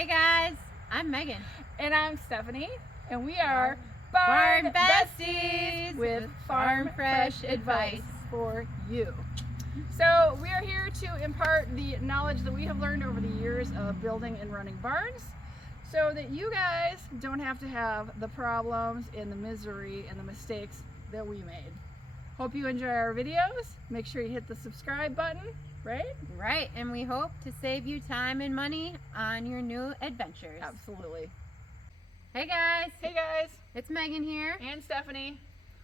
Hey guys, I'm Megan. And I'm Stephanie, and we are Barnbesties with farm fresh advice for you. So we are here to impart the knowledge that we have learned over the years of building and running barns so that you guys don't have to have the problems and the misery and the mistakes that we made. Hope you enjoy our videos. Make sure you hit the subscribe button, right? Right, and we hope to save you time and money on your new adventures. Absolutely. Hey guys. Hey guys. It's Megan here. And Stephanie.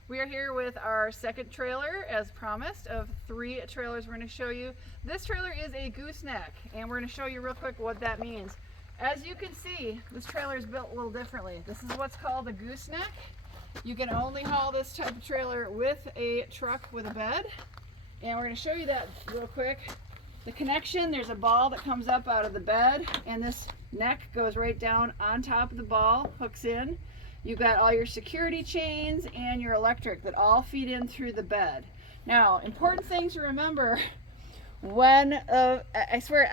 We are here with our second trailer, as promised, of 3 trailers we're going to show you. This trailer is a gooseneck, and we're going to show you real quick what that means. As you can see, this trailer is built a little differently. This is what's called a gooseneck. You can only haul this type of trailer with a truck with a bed, and we're going to show you that real quick. The connection, there's a ball that comes up out of the bed, and this neck goes right down on top of the ball, hooks in. You've got all your security chains and your electric that all feed in through the bed. Now, important thing to remember when, I swear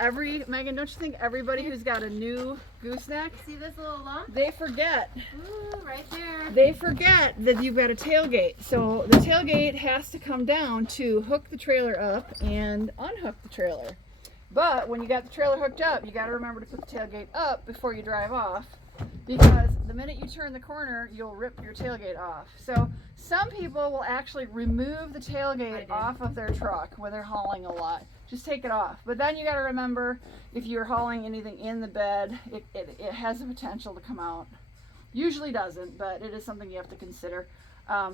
Megan, don't you think everybody who's got a new gooseneck, See this little lump? they forget. Ooh, right there. They forget that you've got a tailgate. So the tailgate has to come down to hook the trailer up and unhook the trailer. But when you got the trailer hooked up, you got to remember to put the tailgate up before you drive off, because the minute you turn the corner, you'll rip your tailgate off. So some people will actually remove the tailgate off of their truck when they're hauling a lot. Just take it off. But then you got to remember, if you're hauling anything in the bed, it has the potential to come out. Usually doesn't, but it is something you have to consider.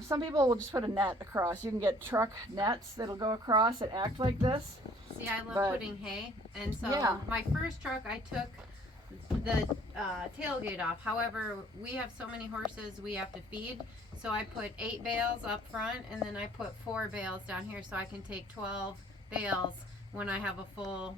Some people will just put a net across. You can get truck nets that'll go across that act like this. See, I love putting hay, and so my first truck I took the tailgate off. However, we have so many horses we have to feed, so I put 8 bales up front, and then I put 4 bales down here, so I can take 12 bales when I have a full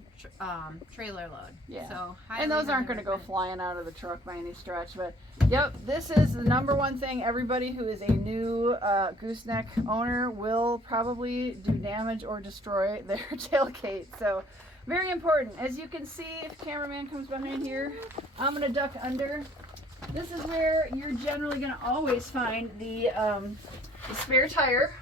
trailer load. Yeah. So and those aren't going to go flying out of the truck by any stretch, but yep, this is the #1 thing everybody who is a new gooseneck owner will probably do damage or destroy their tailgate. So very important. As you can see, if the cameraman comes behind here, I'm going to duck under. This is where you're generally going to always find the spare tire.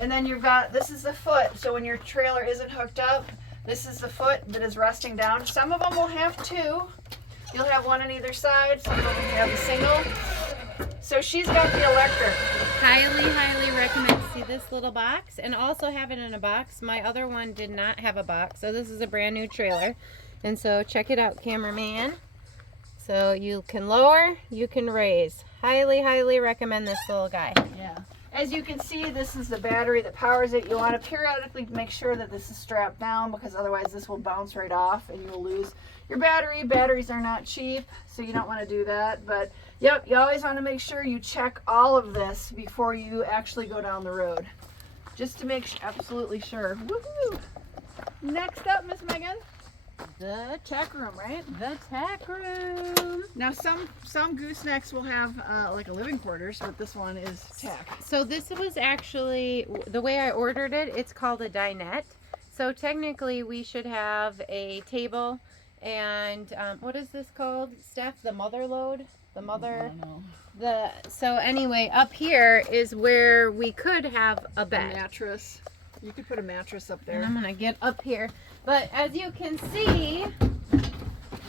And then you've got, this is the foot. So when your trailer isn't hooked up, this is the foot that is resting down. Some of them will have 2. You'll have 1 on either side. Some of them have a single. So she's got the electric. Highly recommend. See this little box, and also have it in a box. My other one did not have a box, so this is a brand new trailer. And so check it out, cameraman. So you can lower, you can raise. Highly recommend this little guy. Yeah. As you can see, this is the battery that powers it. You want to periodically make sure that this is strapped down, because otherwise this will bounce right off and you'll lose your battery. Batteries are not cheap, so you don't want to do that. But yep, you always want to make sure you check all of this before you actually go down the road, just to make absolutely sure. Woohoo! Next up, Miss Megan, the tack room, right? The tack room. Now some goosenecks will have like a living quarters, but this one is tack. So this was actually, the way I ordered it, it's called a dinette. So technically we should have a table and what is this called, Steph? The mother load? The mother? I don't know. So anyway, up here is where we could have a bed. A mattress. You could put a mattress up there. And I'm gonna get up here. But as you can see,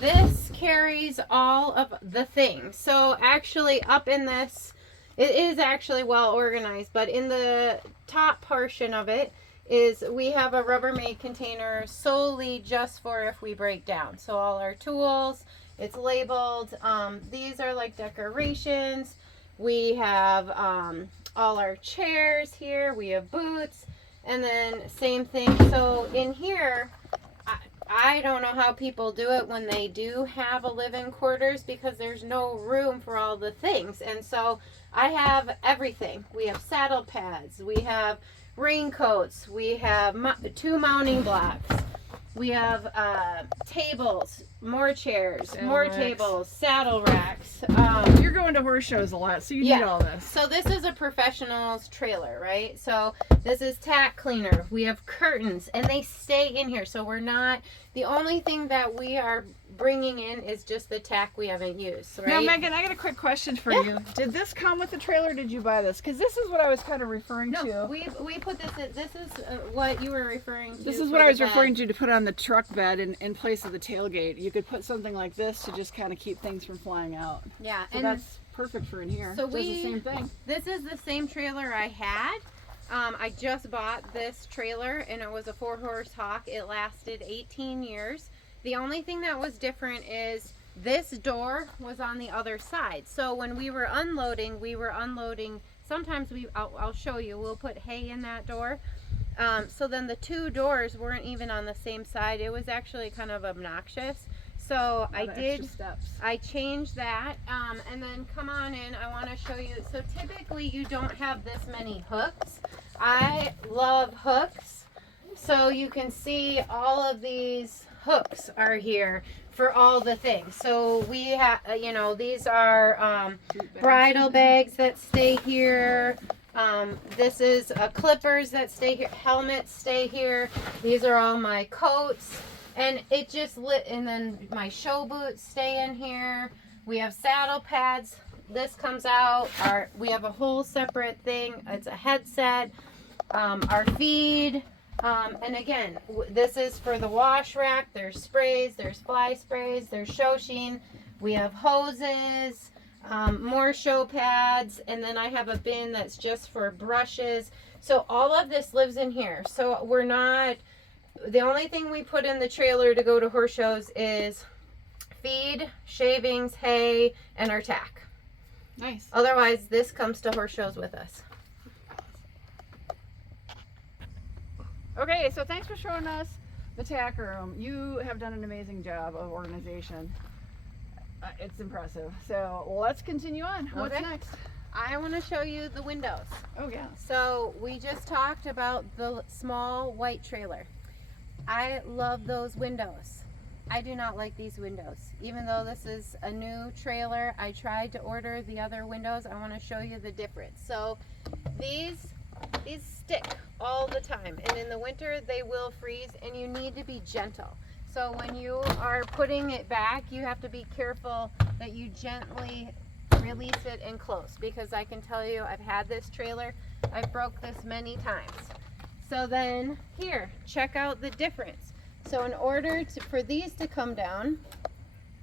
this carries all of the things. So actually up in this, it is actually well organized, but in the top portion of it is we have a Rubbermaid container solely just for if we break down. So all our tools, it's labeled. These are like decorations. We have all our chairs here. We have boots. And then same thing. So in here, I don't know how people do it when they do have a live-in quarters, because there's no room for all the things. And so I have everything. We have saddle pads. We have raincoats. We have 2 mounting blocks. We have tables, more chairs, tables, saddle racks. You're going to horse shows a lot, so you need all this. So this is a professional's trailer, right? So this is tack cleaner. We have curtains, and they stay in here. So we're not, the only thing that we are bringing in is just the tack we haven't used, right? Now, Megan, I got a quick question for you. Did this come with the trailer or did you buy this? Because this is what I was kind of referring to. We put this in. This is what you were referring to. This is what I was referring to put on the truck bed in place of the tailgate. You could put something like this to just kind of keep things from flying out. Yeah, so and that's perfect for in here. So does the same thing. This is the same trailer I had. I just bought this trailer, and it was a 4-horse Hawk. It lasted 18 years. The only thing that was different is this door was on the other side. So when we were unloading, sometimes I'll show you, we'll put hay in that door. So then the two doors weren't even on the same side. It was actually kind of obnoxious. So I changed that, and then come on in, I want to show you. So typically you don't have this many hooks. I love hooks. So you can see all of these hooks are here for all the things. So we have, these are bridle bags that stay here. This is clippers that stay here. Helmets stay here. These are all my coats. And it just and then my show boots stay in here. We have saddle pads. This comes out. We have a whole separate thing. It's a headset. Our feed. And again, this is for the wash rack. There's sprays. There's fly sprays. There's show sheen. We have hoses. More show pads. And then I have a bin that's just for brushes. So all of this lives in here. So we're not... The only thing we put in the trailer to go to horse shows is feed, shavings, hay, and our tack. Nice. Otherwise, this comes to horse shows with us. Okay, so thanks for showing us the tack room. You have done an amazing job of organization. It's impressive. So let's continue on. What's next? I want to show you the windows. Oh, yeah. So we just talked about the small white trailer. I love those windows. I do not like these windows. Even though this is a new trailer, I tried to order the other windows. I want to show you the difference. So these stick all the time, and in the winter they will freeze, and you need to be gentle. So when you are putting it back, you have to be careful that you gently release it and close, because I can tell you, I've had this trailer, I've broke this many times. So then here, check out the difference. So in order for these to come down,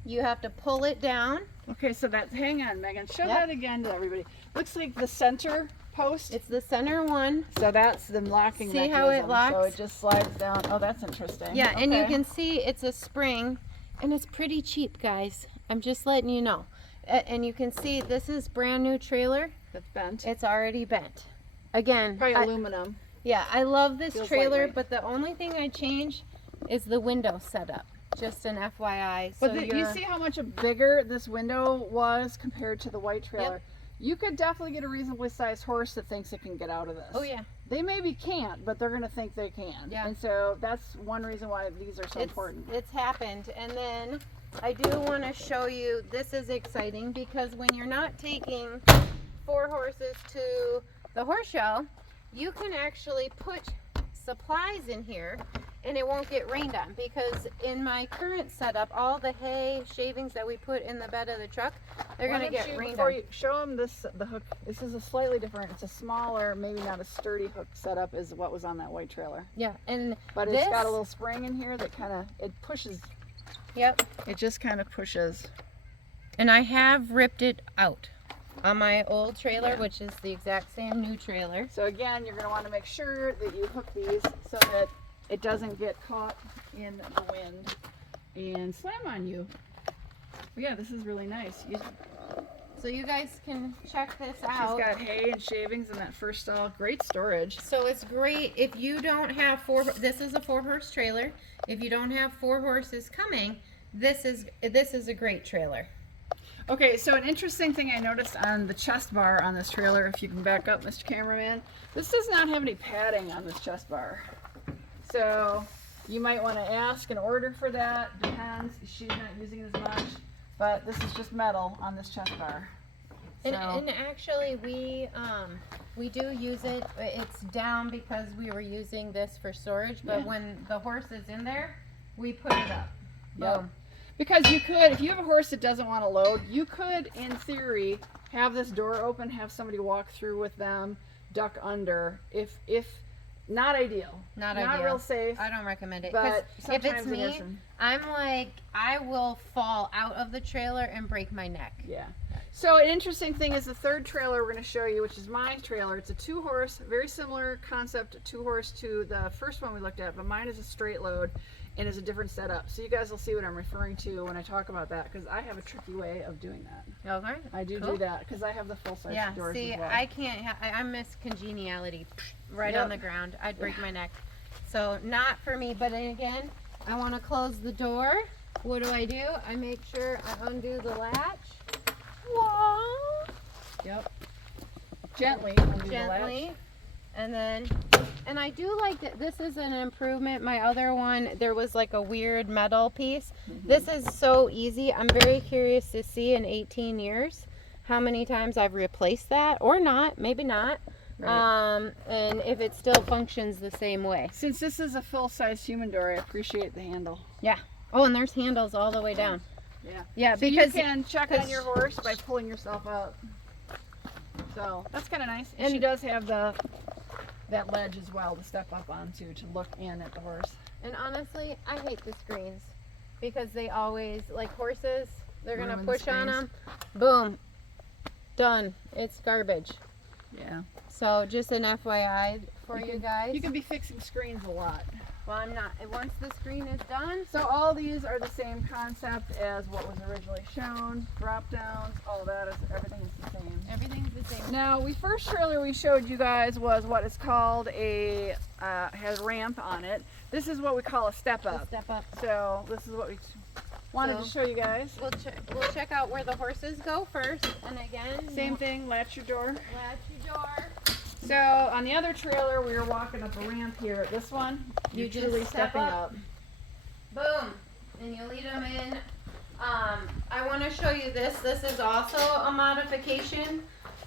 you have to pull it down. Okay, so that's, hang on, Megan, show that again to everybody. Looks like the center post. It's the center one. So that's the locking mechanism. See how it locks? So it just slides down. Oh, that's interesting. Yeah, and you can see it's a spring, and it's pretty cheap, guys. I'm just letting you know. And you can see this is brand new trailer. That's bent. It's already bent. Again, probably aluminum. Yeah, I love this trailer, lightweight. but the only thing I changed is the window setup. Just an FYI. But you see how much bigger this window was compared to the white trailer? Yep. You could definitely get a reasonably sized horse that thinks it can get out of this. Oh, yeah. They maybe can't, but they're going to think they can. Yeah. And so that's one reason why these are so important. It's happened. And then I do want to show you, this is exciting, because when you're not taking 4 horses to the horse show, you can actually put supplies in here and it won't get rained on, because in my current setup, all the hay shavings that we put in the bed of the truck, they're going to get rained on. You show them the hook. This is a slightly different, it's a smaller, maybe not a sturdy hook setup as what was on that white trailer. Yeah, but it's got a little spring in here that kind of, it pushes. Yep. It just kind of pushes. And I have ripped it out on my old trailer, which is the exact same new trailer. So again, you're going to want to make sure that you hook these so that it doesn't get caught in the wind and slam on you. But yeah, this is really nice. So you guys can check this out. She's got hay and shavings in that first stall. Great storage. So it's great if you don't have this is a 4-horse trailer. If you don't have 4 horses coming, this is a great trailer. Okay, so an interesting thing I noticed on the chest bar on this trailer, if you can back up, Mr. Cameraman, this does not have any padding on this chest bar. So you might want to ask and order for that. Depends. She's not using it as much, but this is just metal on this chest bar. And actually, we do use it. It's down because we were using this for storage, but when the horse is in there, we put it up. Yep. Because you could, if you have a horse that doesn't want to load, you could, in theory, have this door open, have somebody walk through with them, duck under. If not ideal, Not real safe. I don't recommend it. But If it's sometimes it me, isn't. I'm like, I will fall out of the trailer and break my neck. Yeah. So an interesting thing is the third trailer we're going to show you, which is my trailer. It's a 2-horse, very similar concept, 2-horse to the first one we looked at, but mine is a straight load and is a different setup. So you guys will see what I'm referring to when I talk about that, because I have a tricky way of doing that. Okay. I do that because I have the full size Yeah. doors See, as well. I can't. I miss congeniality right Yep. on the ground. I'd break my neck. So not for me. But then again, I want to close the door. What do? I make sure I undo the latch. Whoa. Yep. Gently undo the latch. Gently. And I do like that this is an improvement. My other one, there was like a weird metal piece. This is so easy. I'm very curious to see in 18 years how many times I've replaced that, or not, maybe not. Right. And if it still functions the same way. Since this is a full-size human door, I appreciate the handle. Yeah. Oh, and there's handles all the way down. Yeah. Yeah, So because you can check on your horse by pulling yourself up. So that's kind of nice. And she does have that ledge as well to step up onto to look in at the horse. And honestly, I hate the screens because they always, like horses, they're going to Ruin the push on screens. them. Boom. Done. It's garbage. Yeah. So just an FYI for you guys. You can be fixing screens a lot. Well, I'm not. Once the screen is done. So all these are the same concept as what was originally shown. Drop downs, all that is, everything is the same. Everything's the same. Now, the first trailer we showed you guys was what is called a, has a ramp on it. This is what we call a step up. Step up. So this is what we wanted to show you guys. We'll check out where the horses go first. And again, Same thing, latch your door. latch your door. So on the other trailer, we were walking up a ramp here. This one, You you're just truly step stepping up. Boom. And you lead them in. I want to show you this. This is also a modification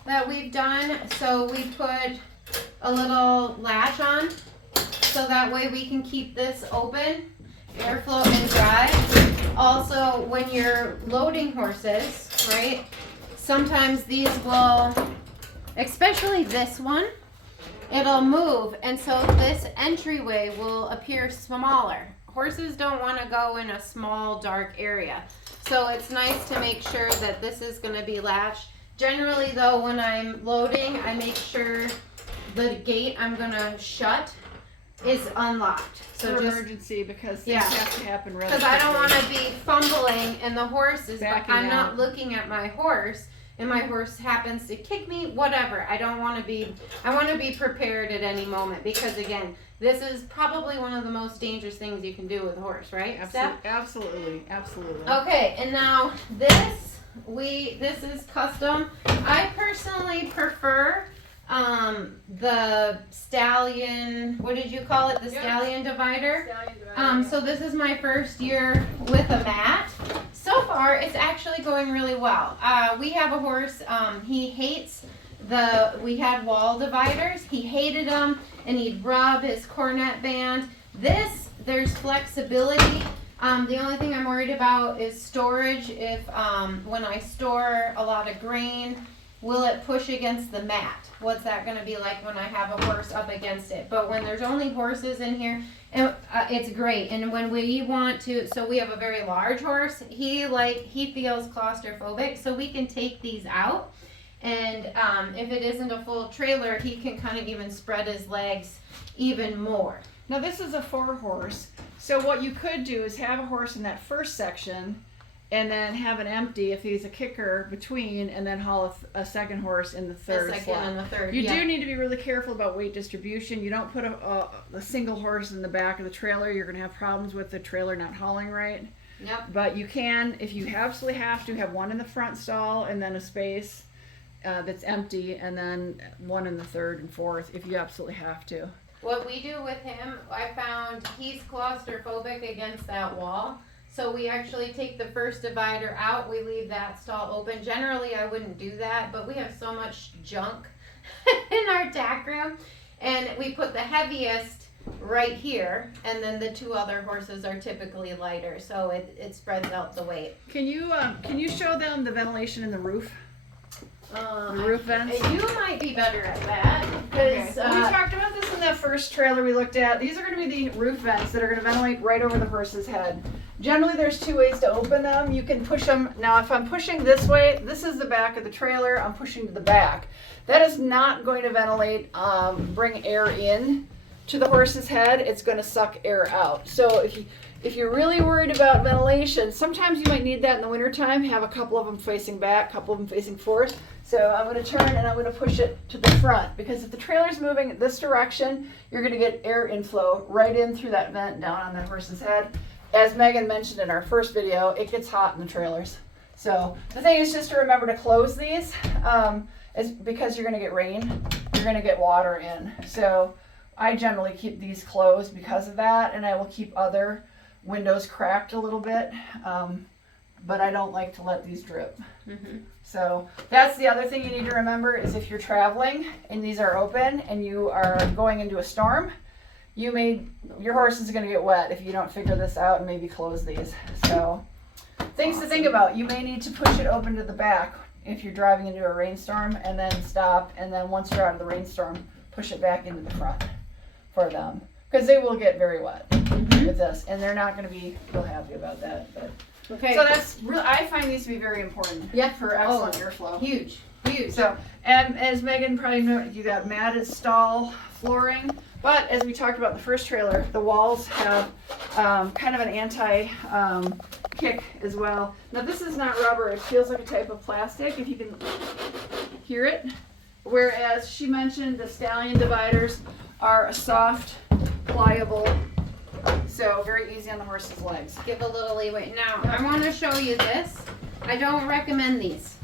that we've done. So we put a little latch on so that way we can keep this open, airflow and dry. Also, when you're loading horses, right, sometimes these will, especially this one, it'll move, and so this entryway will appear smaller. Horses don't want to go in a small, dark area. So it's nice to make sure that this is going to be latched. Generally, though, when I'm loading, I make sure the gate I'm going to shut is unlocked. So For just emergency, because things Yeah. have to happen really because I don't want quickly. to be fumbling and the horse is, Backing I'm not out. looking at my horse and my horse happens to kick me, whatever. I want to be prepared at any moment because again, this is probably one of the most dangerous things you can do with a horse, right? Steph? Absolutely. Okay, and now this is custom. I personally prefer the stallion, what did you call it? The stallion divider. So this is my first year with a mat. So far, it's actually going really well. We have a horse, he hates we had wall dividers. He hated them and he'd rub his cornet band. There's flexibility. The only thing I'm worried about is storage. If when I store a lot of grain, will it push against the mat? What's that going to be like when I have a horse up against it? But when there's only horses in here, it's great. And when we want to, so we have a very large horse. He feels claustrophobic, so we can take these out. And if it isn't a full trailer, he can kind of even spread his legs even more. Now this is a 4-horse. So what you could do is have a horse in that first section and then have it empty if he's a kicker between, and then haul a second horse in the third The second slot. and the third. You yeah. do need to be really careful about weight distribution. You don't put a single horse in the back of the trailer. You're going to have problems with the trailer not hauling right. Yep. But you can, if you absolutely have to, have one in the front stall and then a space that's empty, and then one in the third and fourth if you absolutely have to. What we do with him, I found he's claustrophobic against that wall. So we actually take the first divider out. We leave that stall open. Generally, I wouldn't do that, but we have so much junk in our tack room. And we put the heaviest right here, and then the 2 other horses are typically lighter, so it spreads out the weight. Can you show them the ventilation in the roof? The roof vents? You might be better at that, because We talked about this in that first trailer we looked at. These are going to be the roof vents that are going to ventilate right over the horse's head. Generally, there's 2 ways to open them. You can push them. Now, if I'm pushing this way, this is the back of the trailer. I'm pushing to the back. That is not going to ventilate, bring air in to the horse's head. It's going to suck air out. So if you're really worried about ventilation, sometimes you might need that in the wintertime. Have a couple of them facing back, a couple of them facing forth. So I'm going to turn and I'm going to push it to the front, because if the trailer's moving this direction, you're going to get air inflow right in through that vent down on that horse's head. As Megan mentioned in our first video, it gets hot in the trailers. So the thing is just to remember to close these, because you're going to get rain, you're going to get water in. So I generally keep these closed because of that, and I will keep other windows cracked a little bit, but I don't like to let these drip. Mm-hmm. So that's the other thing you need to remember, is if you're traveling and these are open and you are going into a storm, your horse is going to get wet if you don't figure this out and maybe close these. So things to think about. You may need to push it open to the back if you're driving into a rainstorm, and then stop, and then once you're out of the rainstorm, push it back into the front for them, because they will get very wet with this, and they're not going to be real happy about that. But Okay. so that's really, I find these to be very important. Yeah. For excellent airflow. Huge. So, and as Megan probably knows, you got matted stall flooring. But as we talked about in the first trailer, the walls have kind of an anti-kick as well. Now this is not rubber. It feels like a type of plastic, if you can hear it. Whereas she mentioned the stallion dividers are a soft, pliable, so very easy on the horse's legs. Give a little leeway. Now, I want to show you this. I don't recommend these.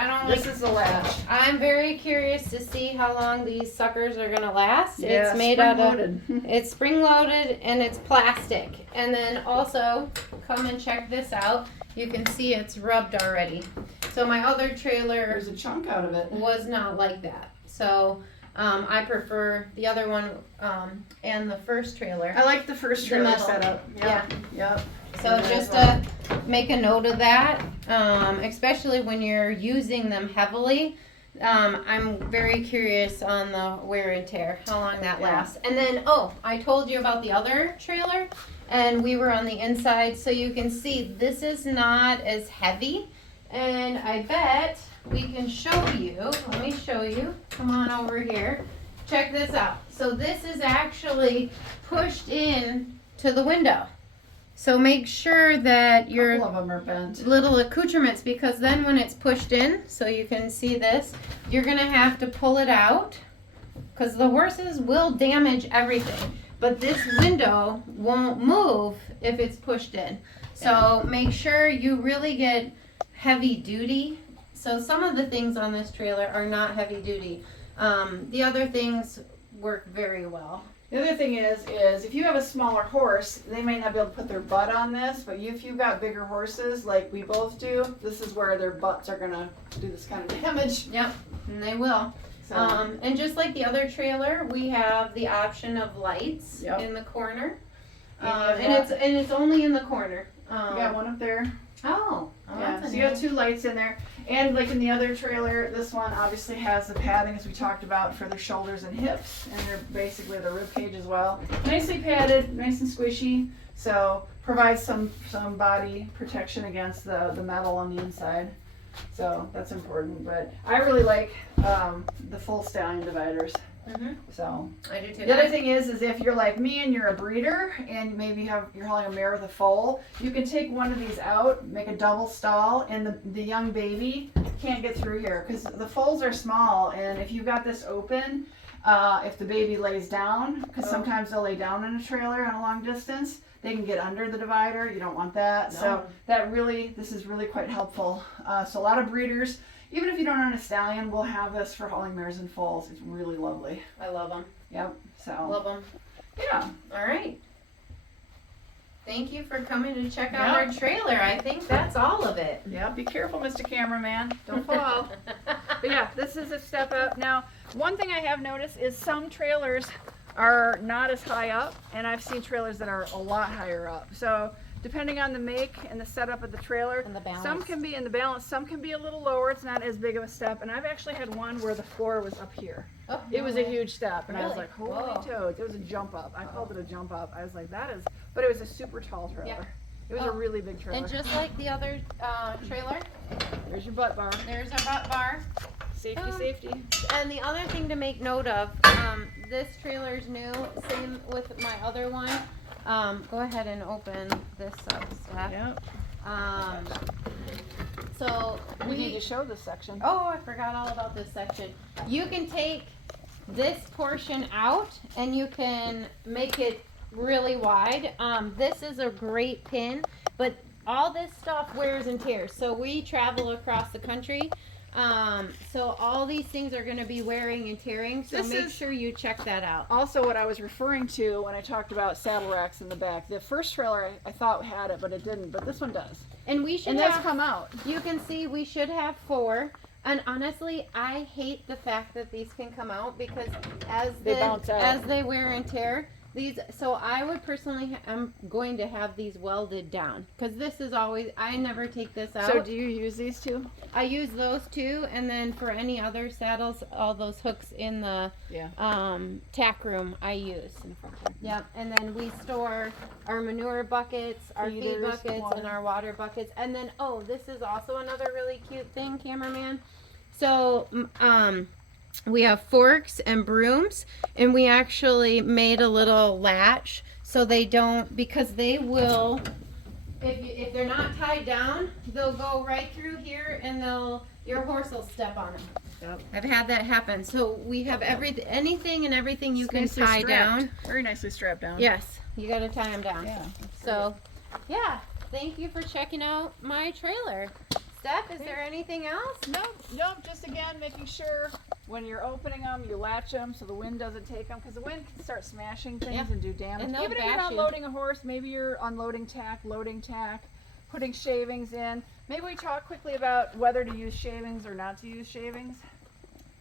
I don't This like. is the latch. I'm very curious to see how long these suckers are gonna last. Yeah, It's made out of. spring-loaded. It's spring loaded and it's plastic. And then also, come and check this out. You can see it's rubbed already. So my other trailer There's a chunk out of it. was not like that. So I prefer the other one and the first trailer. I like the first The trailer metal. setup. Yeah. Yep. So just make a note of that, especially when you're using them heavily. I'm very curious on the wear and tear, how long that lasts. And then, I told you about the other trailer, and we were on the inside, so you can see this is not as heavy. And I bet we can show you, let me show you, come on over here. Check this out. So this is actually pushed in to the window. So make sure that A your couple of them are bent. little accoutrements, because then when it's pushed in, so you can see this, you're gonna have to pull it out, because the horses will damage everything. But this window won't move if it's pushed in. So make sure you really get heavy duty. So some of the things on this trailer are not heavy duty. The other things work very well. The other thing is if you have a smaller horse, they may not be able to put their butt on this, but if you've got bigger horses like we both do, this is where their butts are gonna do this kind of damage. Yep, and they will. So, And just like the other trailer, we have the option of lights Yep. in the corner. And And it's only in the corner. you got one up there. Oh, Yeah, that's so you have 2 lights in there. And like in the other trailer, this one obviously has the padding, as we talked about, for the shoulders and hips, and they're basically the rib cage as well. Nicely padded, nice and squishy, so provides some body protection against the metal on the inside. So that's important. But I really like the full stallion dividers. Mhm. So I do too. the other thing is if you're like me and you're a breeder and maybe you're hauling a mare with a foal, you can take one of these out, make a double stall, and the young baby can't get through here because the foals are small. And if you've got this open, if the baby lays down, because sometimes they'll lay down in a trailer on a long distance, they can get under the divider. You don't want that. No. So this is really quite helpful. So a lot of breeders, even if you don't own a stallion, we'll have this for hauling mares and foals. It's really lovely. I love them. Yep. So Love them. yeah. All right. Thank you for coming to check out our trailer. I think that's all of it. Yeah. Be careful, Mr. Cameraman. Don't fall. But yeah, this is a step up. Now, one thing I have noticed is some trailers are not as high up, and I've seen trailers that are a lot higher up. So depending on the make and the setup of the trailer, And the balance. some can be in the balance, some can be a little lower. It's not as big of a step. And I've actually had one where the floor was up here. Oh, It was a no way. huge step, and I was Really? like, holy Whoa. toads. It was a jump up. I called it a jump up. I was like, that is, but it was a super tall trailer. Yeah. It was Oh, a really big trailer. And just like the other trailer, There's your butt bar. there's our butt bar. Safety, safety. And the other thing to make note of, this trailer's new, same with my other one. Go ahead and open this up, Steph. Yep. So We need to show this section. oh, I forgot all about this section. You can take this portion out and you can make it really wide. This is a great pin, but all this stuff wears and tears. So we travel across the country. So all these things are going to be wearing and tearing. So This make is- sure you check that out. Also, what I was referring to when I talked about saddle racks in the back. The first trailer I thought had it, but it didn't. But this one does. And we should And that's have, come out. you can see we should have 4. And honestly, I hate the fact that these can come out because They bounce out. as they wear and tear, these, so I would personally, I'm going to have these welded down because this is always, I never take this out. So do you use these two? I use those two, and then for any other saddles, all those hooks in the Yeah. tack room I use. Yep, and then we store our manure buckets, our feed Feeders, buckets, water. and our water buckets. And then, oh, this is also another really cute thing, cameraman. So, we have forks and brooms, and we actually made a little latch so they don't, because they will, if they're not tied down, they'll go right through here and your horse will step on them. Yep. I've had that happen. So we have anything and everything you can Nicely tie strapped. down. Very nicely strapped down. Yes, you got to tie them down. Yeah. So, yeah, thank you for checking out my trailer. Steph, is there anything else? Nope. Just again, making sure when you're opening them, you latch them so the wind doesn't take them, because the wind can start smashing things Yeah. and do damage. And they'll Even if you're bash not you. loading a horse, maybe you're unloading tack, loading tack, putting shavings in. Maybe we talk quickly about whether to use shavings or not to use shavings.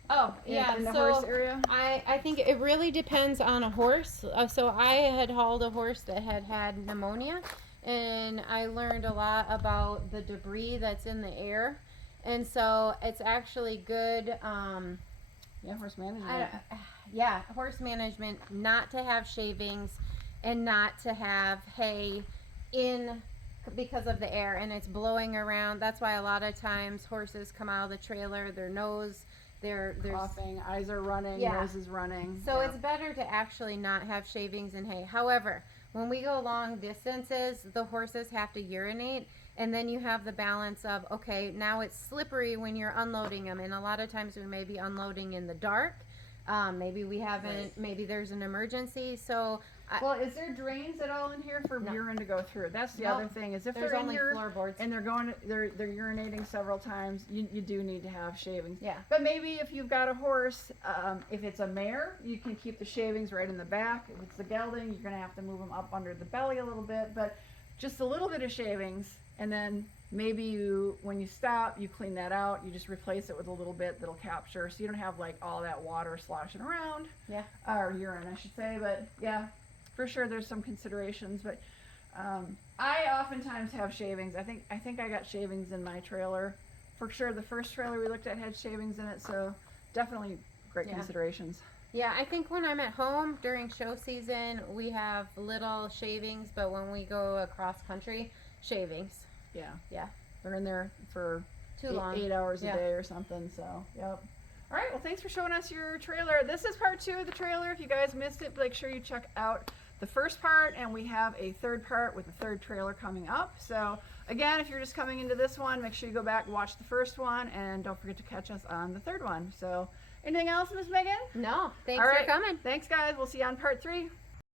Oh, in- yeah. in the so horse area. I think it really depends on a horse. So I had hauled a horse that had pneumonia, and I learned a lot about the debris that's in the air. And so it's actually good. Yeah, horse management. Horse management, not to have shavings and not to have hay in because of the air and it's blowing around. That's why a lot of times horses come out of the trailer, their nose, there's Coughing, eyes are running, Yeah. nose is running. so Yeah. it's better to actually not have shavings and hay. However, when we go long distances, the horses have to urinate, and then you have the balance of, okay, now it's slippery when you're unloading them, and a lot of times we may be unloading in the dark. Maybe we haven't, Right. maybe there's an emergency, so Well, is there drains at all in here for No. urine to go through? That's the Nope. other thing. Is if there's they're in only your floorboards. and they're urinating several times, you do need to have shavings. Yeah. But maybe if you've got a horse, if it's a mare, you can keep the shavings right in the back. If it's the gelding, you're gonna have to move them up under the belly a little bit, but just a little bit of shavings, and then maybe when you stop, you clean that out. You just replace it with a little bit that'll capture, so you don't have like all that water sloshing around. Yeah. Or urine, I should say. But yeah, for sure there's some considerations. But I oftentimes have shavings. I think I got shavings in my trailer. For sure, the first trailer we looked at had shavings in it, so definitely great Yeah. considerations. Yeah, I think when I'm at home during show season, we have little shavings, but when we go across country, shavings. Yeah. Yeah. They're in there for Too long. 8 hours Yeah. a day or something, so, yep. All right, well, thanks for showing us your trailer. This is part 2 of the trailer. If you guys missed it, make sure you check out the first part, and we have a third part with the third trailer coming up. So, again, if you're just coming into this one, make sure you go back and watch the first one, and don't forget to catch us on the third one. So, anything else, Miss Megan? No, thanks All for right. coming. Thanks, guys. We'll see you on part 3.